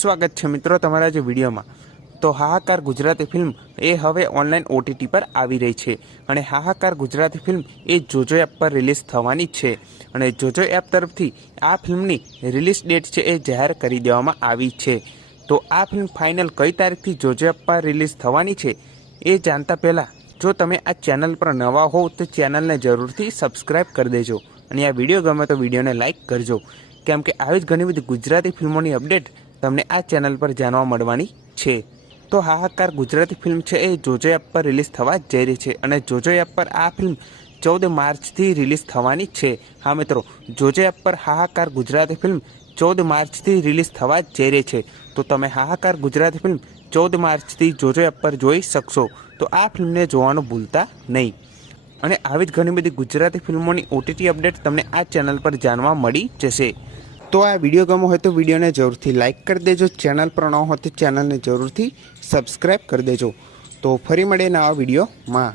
સ્વાગત છે મિત્રો તમારા જે વિડીયોમાં। તો હાહાકાર ગુજરાતી ફિલ્મ એ હવે ઓનલાઈન ઓટીટી પર આવી રહી છે અને હાહાકાર ગુજરાતી ફિલ્મ એ જોજો એપ પર રિલીઝ થવાની છે અને જોજો એપ તરફથી આ ફિલ્મની રિલીઝ ડેટ છે એ જાહેર કરી દેવામાં આવી છે। તો આ ફિલ્મ ફાઇનલ કઈ તારીખથી જોજો એપ પર રિલીઝ થવાની છે એ જાણતા પહેલાં જો તમે આ ચેનલ પર નવા હો તો ચેનલને જરૂરથી સબસ્ક્રાઈબ કરી દેજો અને આ વિડીયો ગમે તો વિડીયોને લાઇક કરજો, કેમ કે આવી જ ઘણી બધી ગુજરાતી ફિલ્મોની અપડેટ તમને આ ચેનલ પર જાણવા મળવાની છે। તો હાહાકાર ગુજરાતી ફિલ્મ છે એ જોજો એપ પર રિલીઝ થવા જઈ રહી છે અને જોજો એપ પર આ ફિલ્મ 14 માર્ચથી રિલીઝ થવાની છે। હા મિત્રો, જોજો એપ પર હાહાકાર ગુજરાતી ફિલ્મ 14 માર્ચથી રિલીઝ થવા જઈ રહી છે। તો તમે હાહાકાર ગુજરાતી ફિલ્મ 14 માર્ચથી જોજો એપ પર જોઈ શકશો। તો આ ફિલ્મને જોવાનું ભૂલતા નહીં અને આવી જ ઘણી બધી ગુજરાતી ફિલ્મોની ઓટીટી અપડેટ તમને આ ચેનલ પર જાણવા મળી જશે। તો આ વિડીયો ગમો હોય તો વિડીયોને જરૂરથી લાઇક કરી દેજો, ચેનલ પર ન હોય તો ચેનલને જરૂરથી સબસ્ક્રાઈબ કરી દેજો। તો ફરી મળીએ નવા વિડીયોમાં।